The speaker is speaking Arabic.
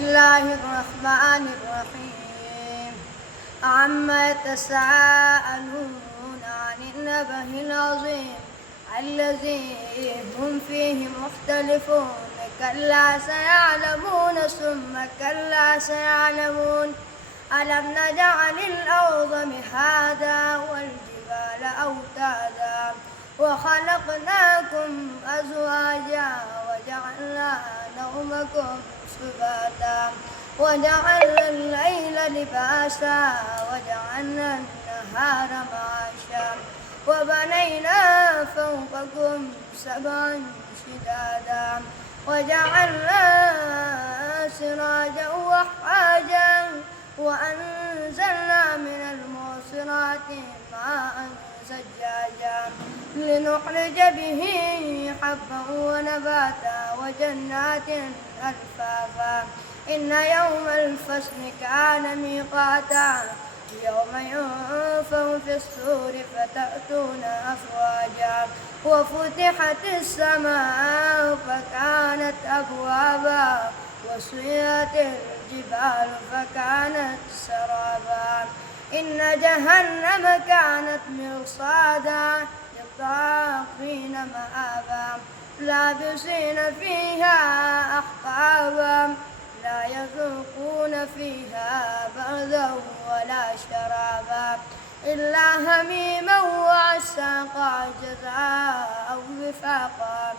بسم الله الرحمن الرحيم. عما يتساءلون عن النبأ العظيم الذي هم فيه مختلفون كلا سيعلمون ثم كلا سيعلمون. ألم نجعل الأرض مهادا والجبال أوتادا وخلقناكم أزواجا وجعلنا نومكم سباتا وجعلنا الليل لباسا وجعلنا النهار معاشا وبنينا فوقكم سبعا شدادا وجعلنا سراجا وحاجا وأنزلنا من المعصرات ماء ثجاجا لنخرج به حبا ونباتا وجنات ألفافا. إن يوم الفصل كان ميقاتا يوم ينفخ في الصور فتأتون أفواجا وفتحت السماء فكانت أبوابا وسيرت الجبال فكانت سرابا. إن جهنم كانت مرصادا للطاغين مآبا لابسين فيها أحقابا لا يذوقون فيها بردا ولا شرابا إلا هميما وعساقا جزاء وفاقا.